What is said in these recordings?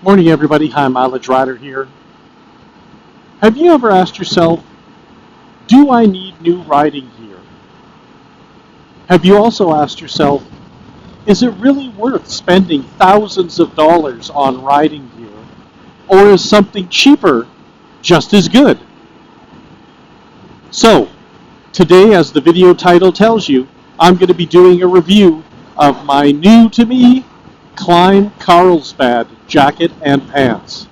Morning everybody, hi, Mileage Rider here. Have you ever asked yourself, do I need new riding gear? Have you also asked yourself, is it really worth spending thousands of dollars on riding gear? Or is something cheaper just as good? So, today, as the video title tells you, I'm going to be doing a review of my new to me KLIM Carlsbad jacket and pants.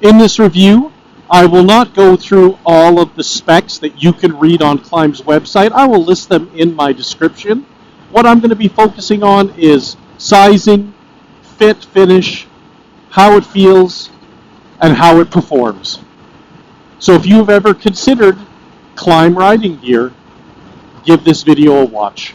In this review, I will not go through all of the specs that you can read on KLIM's website. I will list them in my description. What I'm going to be focusing on is sizing, fit, finish, how it feels, and how it performs. So if you've ever considered KLIM riding gear, give this video a watch.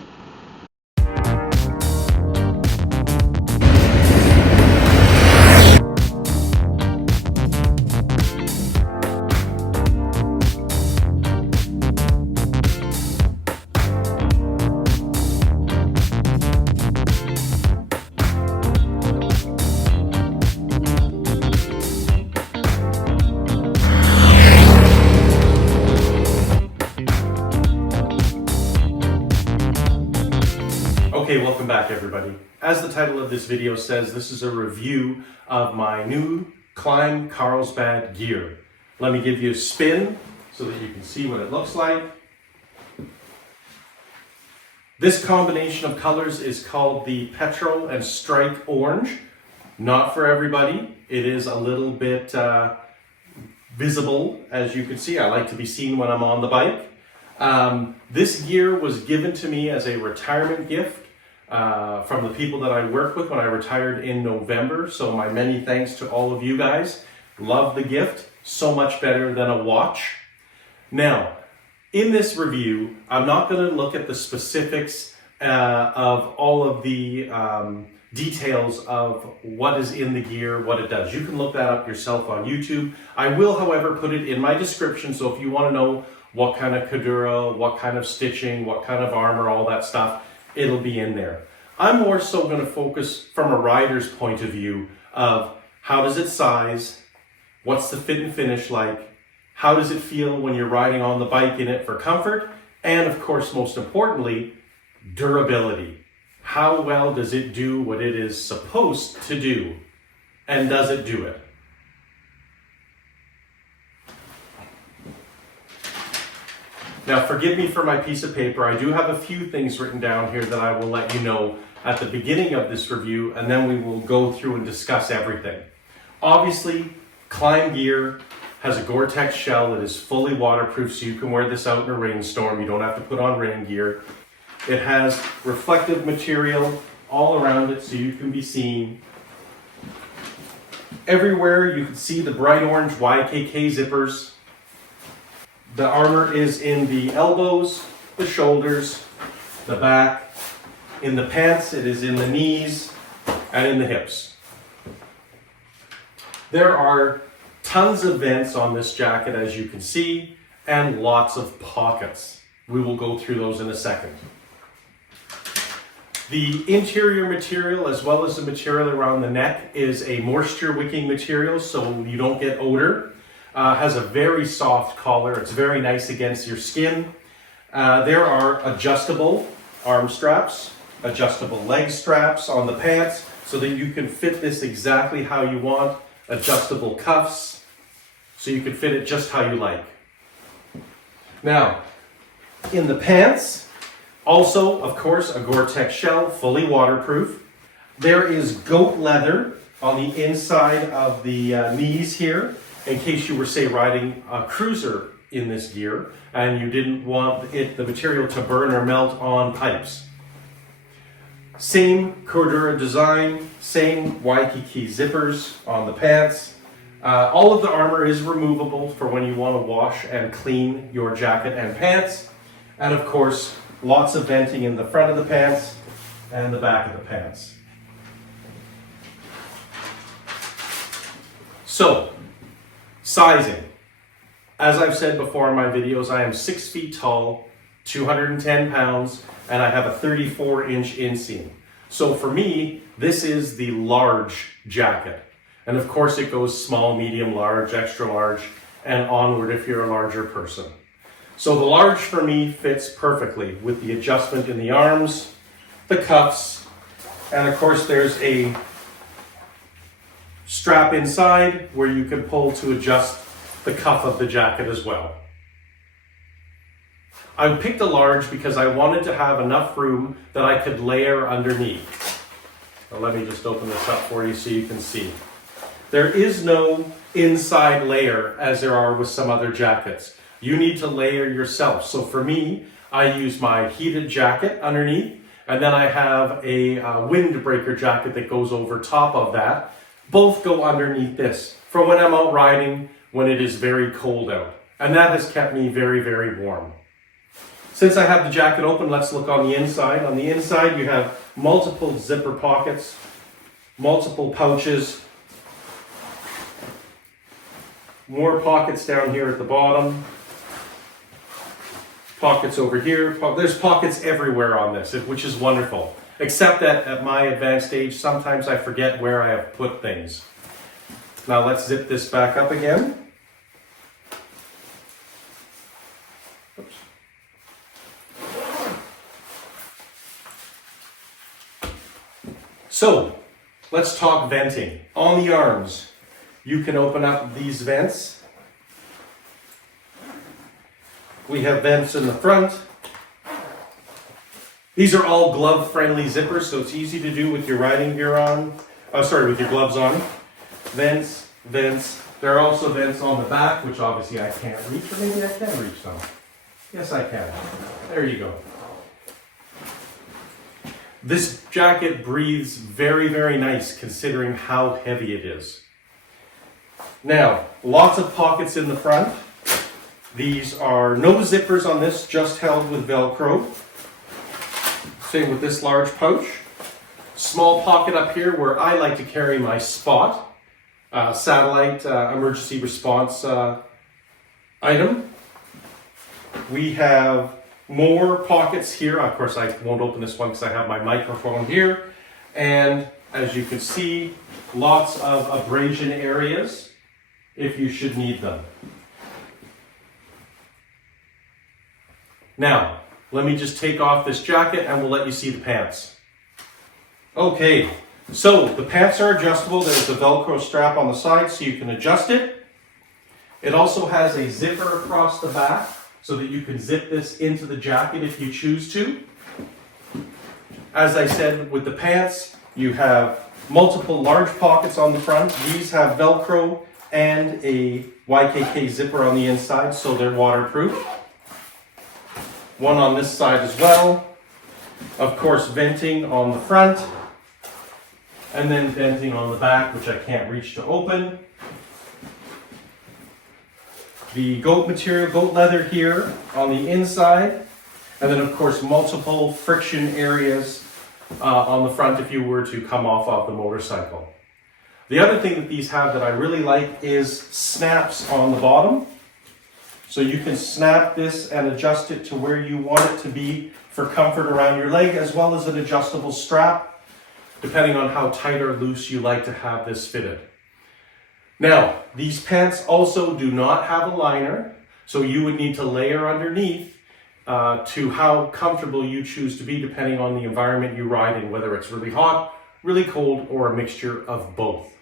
Okay, welcome back everybody. As the title of this video says, this is a review of my new KLIM Carlsbad gear. Let me give you a spin so that you can see what it looks like. This combination of colors is called the Petrol and Strike Orange. Not for everybody. It is a little bit visible, as you can see. I like to be seen when I'm on the bike. This gear was given to me as a retirement gift from the people that I work with when I retired in November. So my many thanks to all of you guys. Love the gift. So much better than a watch. Now, in this review, I'm not going to look at the specifics of all of the details of what is in the gear, what it does. You can look that up yourself on YouTube. I will, however, put it in my description. So if you want to know what kind of Enduro, what kind of stitching, what kind of armor, all that stuff, it'll be in there. I'm more so going to focus from a rider's point of view of how does it size, what's the fit and finish like, how does it feel when you're riding on the bike in it for comfort, and of course, most importantly, durability. How well does it do what it is supposed to do, and does it do it? Now, forgive me for my piece of paper. I do have a few things written down here that I will let you know at the beginning of this review, and then we will go through and discuss everything. Obviously, KLIM gear has a Gore-Tex shell that is fully waterproof, so you can wear this out in a rainstorm. You don't have to put on rain gear. It has reflective material all around it, so you can be seen. Everywhere you can see the bright orange YKK zippers. The armor is in the elbows, the shoulders, the back. In the pants, it is in the knees and in the hips. There are tons of vents on this jacket, as you can see, and lots of pockets. We will go through those in a second. The interior material, as well as the material around the neck, is a moisture wicking material, so you don't get odor. Has a very soft collar. It's very nice against your skin. There are adjustable arm straps, adjustable leg straps on the pants so that you can fit this exactly how you want. Adjustable cuffs so you can fit it just how you like. Now, in the pants, also, of course, a Gore-Tex shell, fully waterproof. There is goat leather on the inside of the knees here, in case you were, say, riding a cruiser in this gear and you didn't want the material to burn or melt on pipes. Same Cordura design, same Waikiki zippers on the pants. All of the armor is removable for when you want to wash and clean your jacket and pants. And of course, lots of venting in the front of the pants and the back of the pants. So, sizing. As I've said before in my videos, I am 6 feet tall, 210 pounds, and I have a 34-inch inseam. So for me, This is the large jacket. And of course it goes small, medium, large, extra large, and onward if you're a larger person. So the large for me fits perfectly with the adjustment in the arms, the cuffs, and of course there's a strap inside where you can pull to adjust the cuff of the jacket as well. I picked a large because I wanted to have enough room that I could layer underneath. Now let me just open this up for you so you can see. There is no inside layer as there are with some other jackets. You need to layer yourself. So for me, I use my heated jacket underneath, and then I have a windbreaker jacket that goes over top of that. Both go underneath this for when I'm out riding, when it is very cold out. And that has kept me very, very warm. Since I have the jacket open, let's look on the inside. On the inside, you have multiple zipper pockets, multiple pouches, more pockets down here at the bottom, pockets over here. There's pockets everywhere on this, which is wonderful. Except that at my advanced age, sometimes I forget where I have put things. Now let's zip this back up again. Oops. So, let's talk venting. On the arms, you can open up these vents. We have vents in the front. These are all glove-friendly zippers, so it's easy to do with your riding gear on. With your gloves on. Vents, vents. There are also vents on the back, which obviously I can't reach, or maybe I can reach some. Yes, I can. There you go. This jacket breathes very, very nice considering how heavy it is. Now, lots of pockets in the front. These are no zippers on this, just held with Velcro. Same with this large pouch. Small pocket up here where I like to carry my Spot satellite emergency response item. We have more pockets here. Of course, I won't open this one because I have my microphone here. And as you can see, lots of abrasion areas if you should need them. Now, let me just take off this jacket and we'll let you see the pants. Okay, so the pants are adjustable. There's a Velcro strap on the side so you can adjust it. It also has a zipper across the back so that you can zip this into the jacket if you choose to. As I said, with the pants, you have multiple large pockets on the front. These have Velcro and a YKK zipper on the inside, so they're waterproof. One on this side as well. Of course, venting on the front, and then venting on the back, which I can't reach to open. The goat material, goat leather here on the inside, and then of course multiple friction areas on the front if you were to come off of the motorcycle. The other thing that these have that I really like is snaps on the bottom. So you can snap this and adjust it to where you want it to be for comfort around your leg, as well as an adjustable strap, depending on how tight or loose you like to have this fitted. Now, these pants also do not have a liner, so you would need to layer underneath to how comfortable you choose to be, depending on the environment you ride in, whether it's really hot, really cold, or a mixture of both.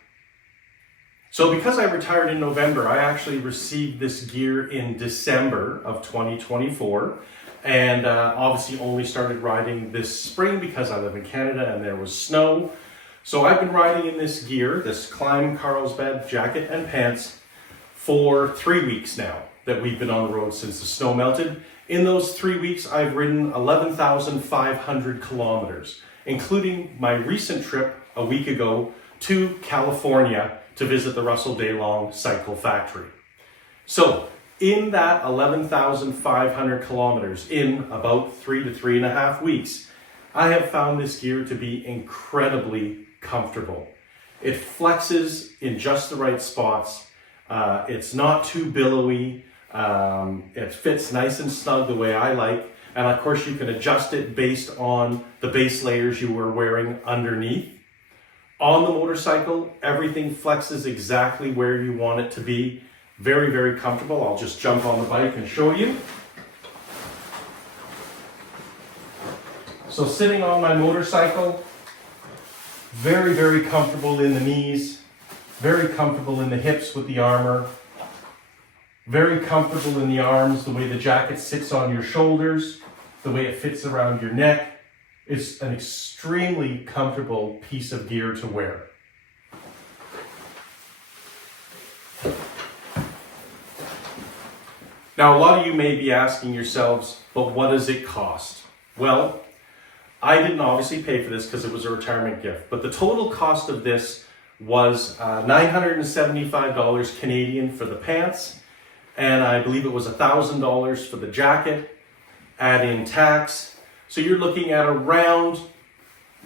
So because I retired in November, I actually received this gear in December of 2024, and obviously only started riding this spring because I live in Canada and there was snow. So I've been riding in this gear, this KLIM Carlsbad jacket and pants, for 3 weeks now that we've been on the road since the snow melted. In those 3 weeks, I've ridden 11,500 kilometers, including my recent trip a week ago to California to visit the Russell Daylong Cycle Factory. So in that 11,500 kilometers, in about 3 to 3.5 weeks, I have found this gear to be incredibly comfortable. It flexes in just the right spots. It's not too billowy. It fits nice and snug the way I like. And of course you can adjust it based on the base layers you were wearing underneath. On the motorcycle, everything flexes exactly where you want it to be. Very, very comfortable. I'll just jump on the bike and show you. So sitting on my motorcycle, very, very comfortable in the knees, very comfortable in the hips with the armor, very comfortable in the arms, the way the jacket sits on your shoulders, the way it fits around your neck. It's an extremely comfortable piece of gear to wear. Now, a lot of you may be asking yourselves, but what does it cost? Well, I didn't obviously pay for this because it was a retirement gift, but the total cost of this was $975 Canadian for the pants, and I believe it was $1,000 for the jacket, add in tax. So you're looking at around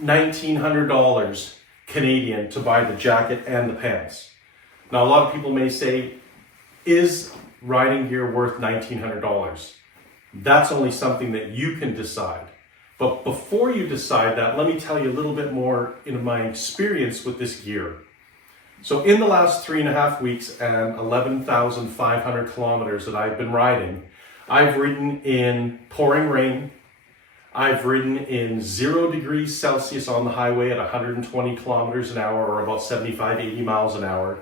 $1,900 Canadian to buy the jacket and the pants. Now, a lot of people may say, is riding gear worth $1,900? That's only something that you can decide. But before you decide that, let me tell you a little bit more in my experience with this gear. So in the last 3.5 weeks and 11,500 kilometers that I've been riding, I've ridden in pouring rain. I've ridden in 0 degrees Celsius on the highway at 120 kilometers an hour, or about 75, 80 miles an hour.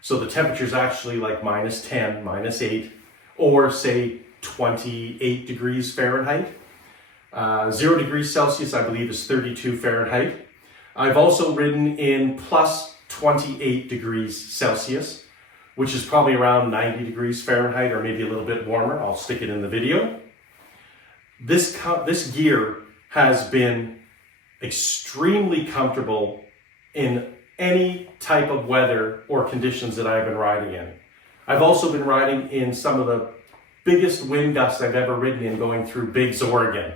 So the temperature is actually like -10, -8, or say 28 degrees Fahrenheit. 0 degrees Celsius, I believe, is 32 Fahrenheit. I've also ridden in plus 28 degrees Celsius, which is probably around 90 degrees Fahrenheit, or maybe a little bit warmer. I'll stick it in the video. This gear has been extremely comfortable in any type of weather or conditions that I've been riding in. I've also been riding in some of the biggest wind gusts I've ever ridden in, going through Biggs, Oregon.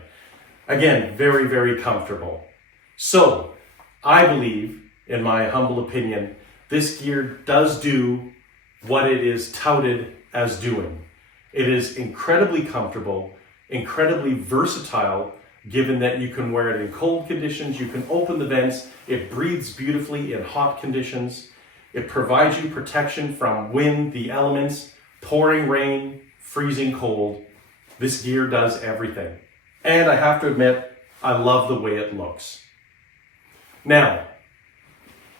Again, very, very comfortable. So I believe, in my humble opinion, this gear does do what it is touted as doing. It is incredibly comfortable, incredibly versatile, given that you can wear it in cold conditions, you can open the vents, it breathes beautifully in hot conditions, it provides you protection from wind, the elements, pouring rain, freezing cold. This gear does everything. And I have to admit, I love the way it looks. Now,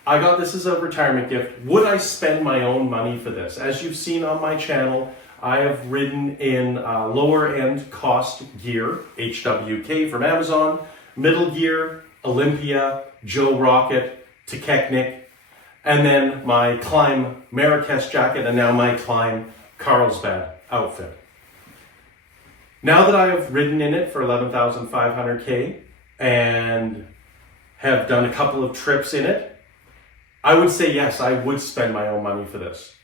I got this as a retirement gift. Would I spend my own money for this? As you've seen on my channel, I have ridden in lower end cost gear, HWK from Amazon, middle gear, Olympia, Joe Rocket, teck, and then my KLIM Marrakesh jacket, and now my KLIM Carlsbad outfit. Now that I have ridden in it for 11,500K and have done a couple of trips in it, I would say yes, I would spend my own money for this.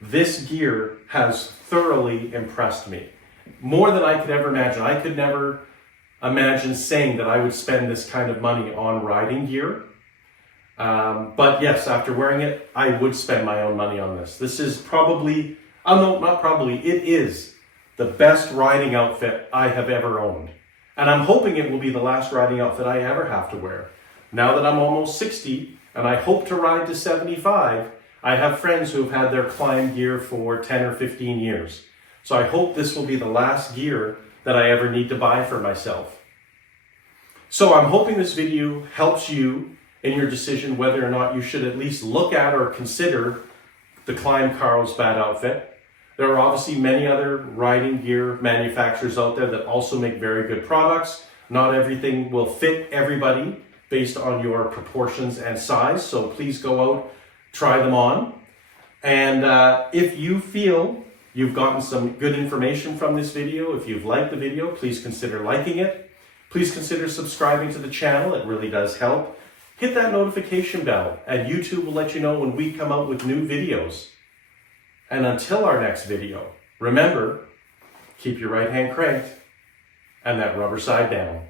This gear has thoroughly impressed me. More than I could ever imagine. I could never imagine saying that I would spend this kind of money on riding gear. But yes, after wearing it, I would spend my own money on this. This is probably, oh no, not probably, it is the best riding outfit I have ever owned. And I'm hoping it will be the last riding outfit I ever have to wear. Now that I'm almost 60, and I hope to ride to 75, I have friends who have had their KLIM gear for 10 or 15 years. So I hope this will be the last gear that I ever need to buy for myself. So I'm hoping this video helps you in your decision whether or not you should at least look at or consider the KLIM Carlsbad outfit. There are obviously many other riding gear manufacturers out there that also make very good products. Not everything will fit everybody based on your proportions and size, so please go out, try them on. And if you feel you've gotten some good information from this video, if you've liked the video, please consider liking it. Please consider subscribing to the channel, it really does help. Hit that notification bell, and YouTube will let you know when we come out with new videos. And until our next video, remember, keep your right hand cranked and that rubber side down.